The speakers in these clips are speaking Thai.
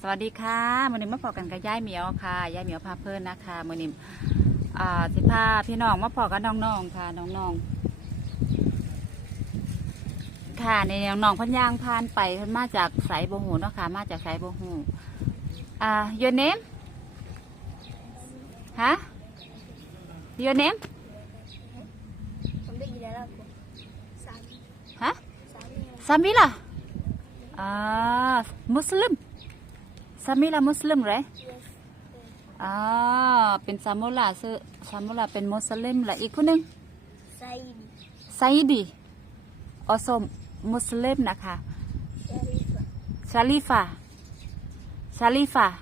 สวัสดีค่ะมือนี้มาพอกันกับยายเหมียวค่ะยายเหมียวพาเพื่อนนะคะมือนี้อ่าสิพาพี่น้องมาพอกับน้องๆค่ะน้องๆค่ะในน้องๆเพันยางพานไปเพิ่นมาจากสายโบหูเนาะค่ะมาจากสายโบหูอ่า your name ฮะ your name Sampai gila lah aku. Sami. ฮะ Sami. Samila ah Muslim Samila Muslim right Yes. อ่าเป็นซามูลาซื้อซามูลาเป็นมุสลิมและอีกคนหนึ่ง Saidi. ไซดีออสมมุสลิมนะคะ Sharifah. ชาลีฟาชาลีฟา Yes.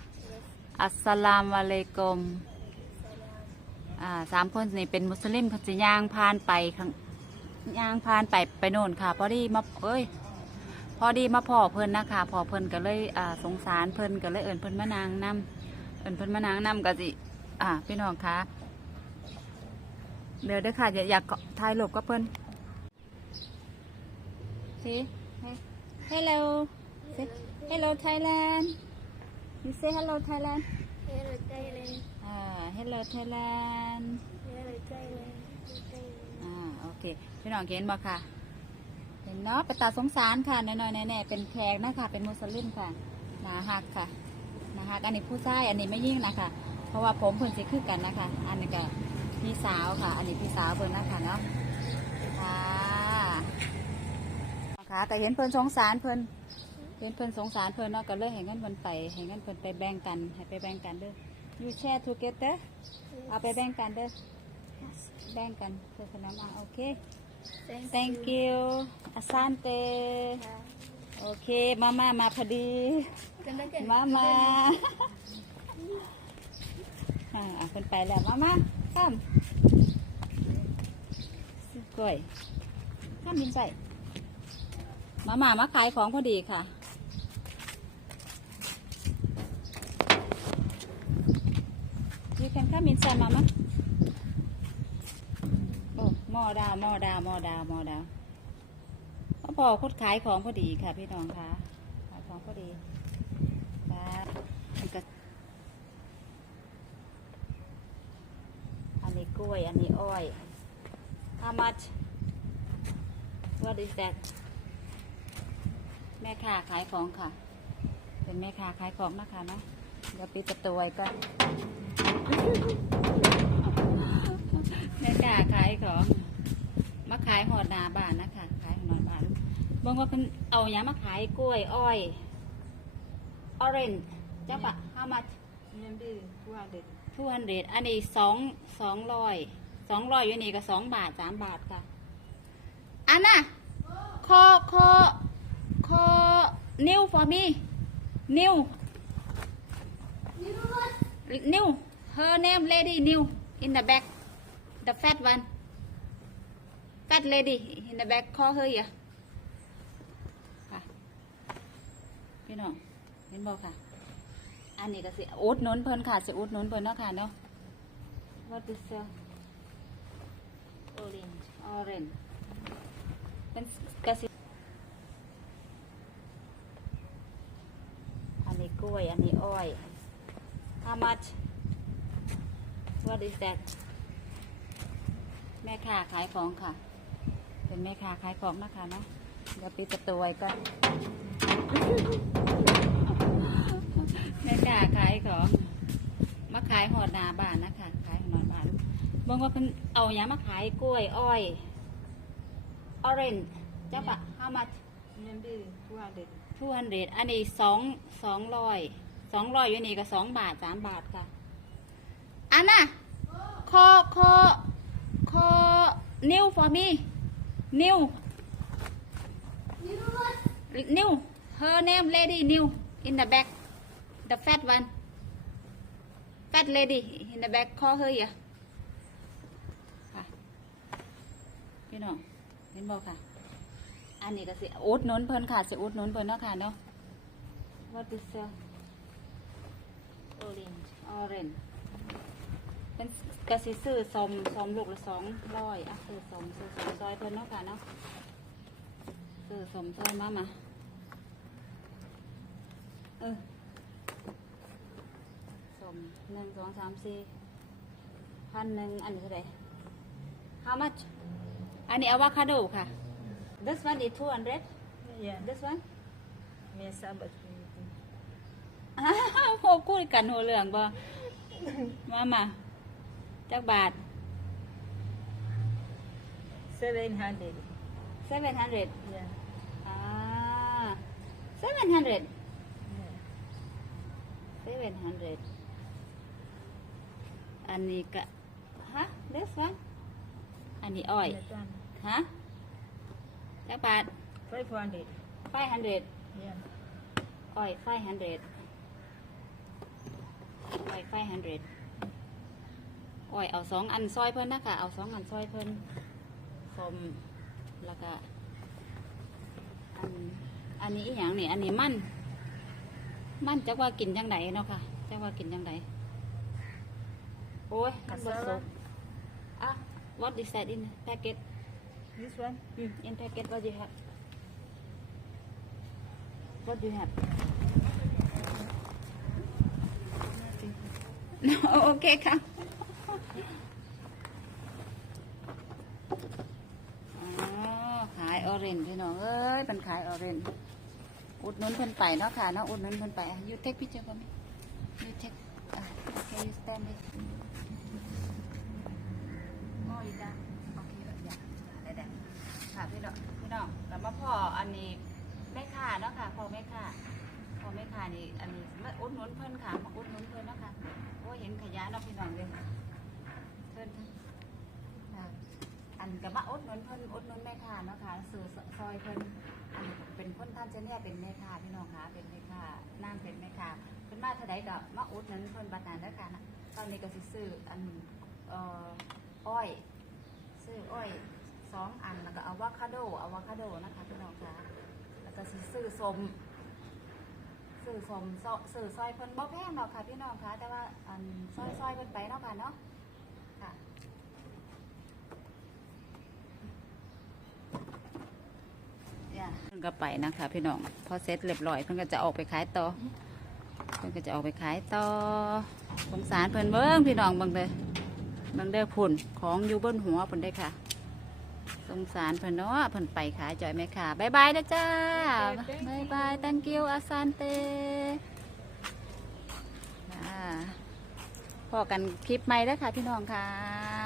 อัสสลามุอะลัยกุม Salam. อ่าสามคนนี่เป็นมุสลิมเขาจะย่างผ่านไปข้างย่างผ่านไปไปโน่นค่ะพอดีมาเอ้ย พอดีมาพ่อเพิ่นนะคะพ่อเพิ่นก็เลยอ่าสงสารเพิ่นก็เลยเอิญเพิ่นมานางนํเอิญเพิ่นมานางนํก็สิอ่าพี่น้องคะเดี๋ยวเด้อค่ะอยากอยากเกาะถ่ายรูปกับเพิ่นสิ hello Say hello Thailand you say hello Thailand Hello Thailand. อ่า hello Thailand Hello Thailand. Thailand. อ่าโอเคพี่น้องเห็นบ่ค่ะเห็นเนาะไปตาสงสารค่ะน้อยๆแน่ๆเป็นแขกนะคะเป็นมุสลิมค่ะหนาหักค่ะหนาหักอันนี้ผู้ชายอันนี้ไม่ยิ่งนะคะ เพราะว่าผมเพิ่นสิคือกันนะคะ อันนี้ก็พี่สาวค่ะ อันนี้พี่สาวเพิ่นนะคะเนาะค่ะค่ะแต่เห็นเพิ่นสงสารเพิ่นเห็นเพิ่นสงสารเพิ่นเนาะก็เลยให้เงินเพิ่นไปให้เงินเพิ่นไปแบ่งกันให้ไปแบ่งกันเด้อ you share together เอาไปแบ่งกันเด้อแบ่งกันเพื่อขนมอะโอเค Thank, thank you asante โอเค มาม่ามาพอดี Kena kan? มามาอ่าอะคนไปแล้ว มามาข้ามซื้อกล้วยข้ามบินใส่มามามาขายของพอดีค่ะ you can come inside mama โอ้ หม้อดาวหม้อดาวหม้อดาวหม้อดาวพอพอคดขายของพอดีค่ะพี่น้องคะขายของพอดีครับอันนี้กล้วย อันนี้อ้อย how much what is that แม่ค้าขายของค่ะ เป็นแม่ค้าขายของนะคะนะเดี๋ยวปิดประตูไว้ก่อน แม่ค้าขายของมาขายหอดหนาบ้านนะคะขายหอดหนาบ้านบางว่าเพิ่นเอาอย่างมาขายกล้วยอ้อยออเรนจ้าปะ how much Maybe 200. two hundred อันนี้สองสองร้อยสองร้อยอยู่นี่ก็สองบาทสามบาทค่ะอันน่ะคอคอคอ new for me new new her name lady new in the back the fat one fat lady in the back call her อะค่ะพี่น้องเห็นบอกค่ะ อันนี้ก็สิอุดหนุนเพิ่นค่ะสิอุดหนุนเพิ่นเนาะค่ะเนาะ What is the Orange. orange เป็นกระสิอันนี้กล้วย อันนี้อ้อย How much What is that แม่ค้าขายของค่ะ เป็นแม่ค้าขายของนะคะเนาะเดี๋ยวปิดประตูไว้ก่อนแม่ค้าขายของ มาขายหอดหนาบ้านนะคะ ขายหอดหนาบ้านบางว่าเพิ่นเอาอย่างมาขายกล้วยอ้อยออเรนจ้าปะ how much Maybe 200. two hundred อันนี้สองสองร้อยสองร้อยอยู่นี่ก็สองบาทสามบาทค่ะอันน่ะคอคอ คอ new for me new new her name lady new in the back the fat one fat lady in the back call her อะค่ะพี่น้องเห็นบอกค่ะ อันนี้ก็สิอุดนุนเพิ่นค่ะสิอุดนุนเพิ่นเนาะค่ะเนาะ What is the Orange. orange เป็นกระสิซื้อสมสมลูกละสองร้อยอะซื้อสมซื้อสมซอยเพิ่นเนาะค่ะเนาะซื้อสมซอยมามาเออมหนึ่งสองสามสี่พันหนึ่งอันนี้เท่าไหร่ how much อันนี้อะวาคาโดค่ะ this one is two hundred Yeah. this one Me sabat. อ้าวพวกคุยกันหัวเรื่องบ่มามา จักบาท Seven hundred. seven hundred Yeah. อ่า seven hundred Yeah. seven hundred อันนี้ก็ฮะ this one อันนี้อ้อย That one. ฮะจักบาท Five hundred. five hundred Yeah. อ้อย five hundred อ้อย five hundred อ้อยเอาสองอันซอยเพิ่นนะคะเอาสองอันซอยเพิ่นสมแล้วก็อันอันนี้อีหยังนี่อันนี้มันมันจักว่ากินจังไดเนาะค่ะจักว่ากินจังไดโอ้ยมันบ่สุกอะ what is that in packet This one. Mm, in packet what you have? What do you have? No, okay ค่ะอ๋อ ขายออเรนพี่น้องเอ้ยเป็นขายออเรนอุดนุนเพิ่นไปเนาะค่ะเนาะอุดนุนเพิ่นไป you take picture for me you take อะ okay you stand it โอ้ยจ้ะโอเคเอออย่าได้ได้ค่ะพี่น้องพี่น้องแล้วมาพ่ออันนี้แม่ค้าเนาะค่ะพ่อแม่ค้าพ่อแม่ค้านี่อันนี้มาอุดนุนเพิ่นค่ะมาอุดนุนเพิ่นเนาะค่ะโอ้เห็นขยะเนาะพี่น้องเลย พิ่นค่ะอันกับมาอุดหนุนเพิ่นอุดหนุนแม่ค้าเนาะค่ะสื่อซอยเพิ่นอันเป็นคนท่านเจเนี่ยเป็นแม่ค้าพี่น้องค่ะเป็นแม่ค้านั่งเป็นแม่ค้าเพิ่นมาเท่าใดก็มาอุดหนุนเพิ่นบัดนั้นเด้อค่ะนตอนนี้ก็สิซื้ออันเอ่ออ้อย ซื้ออ้อยสองอันแล้วก็อะวาคาโดอะวาคาโดนะคะพี่น้องคะแล้วก็สิซื้อสมซื้อสมซื้อซอยเพิ่นบ่แพงหรอกค่ะพี่น้องคะแต่ว่าอันซอยซอยเพิ่นไปเนาะค่ะเนาะอย่าเพิ่ นก็ไปนะคะพี่น้องพอเสร็จเรียบร้อยเพิ่นก็จะออกไปขายต่อเพิ่นก็จะออกไปขายต่อสงสารเพิ่นเบิ่งพี่น้องเบิ่งเลยเบิ่งเด้อพุ่นของอยู่บนหัวเพิ่นได้ค่ะ สงสารเพิ่นเนาะเพิ่นไปขายจอยแม่ค่ะบายบายนะจ้าบายบาย thank you อาซานเตพอกันคลิปใหม่แล้วค่ะพี่น้องค่ะ